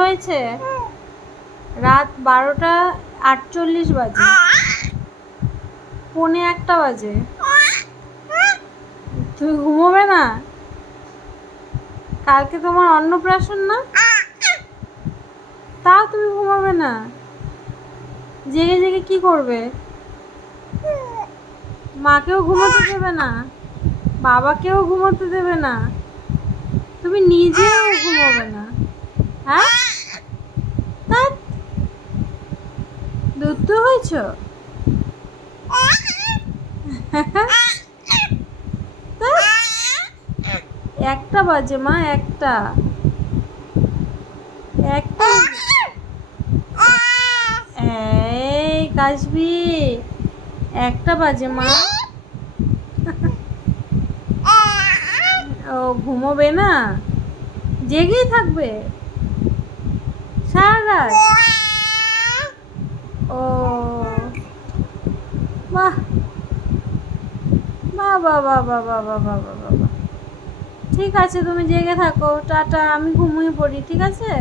হয়েছে? রাত বারোটা আটচল্লিশ বাজে। পৌনে একটা বাজে। তুমি ঘুমোবে না? কালকে তোমার অন্নপ্রাশন না? তাও তুমি ঘুমাবে না? জেগে জেগে কি করবে? মাকেও ঘুমোতে দেবে না। বাবাকেও ঘুমোতে দেবে না। তুমি নিজেও ঘুমোবে হ্যাঁ? ধ্যাৎ। দুধ হয়েছ? একটা বাজে মা, একটা। একটা। এই কাশবি, একটা বাজে মা। ও ঘুমোবে না? জেগেই থাকবে। সারা রাত ও। বাহ। বা বা বা বাহ বাহ বাহ বাহ। ঠিক আছে, তুমি জেগে থাকো। টাটা, আমি ঘুমিয়ে পড়ি, ঠিক আছে?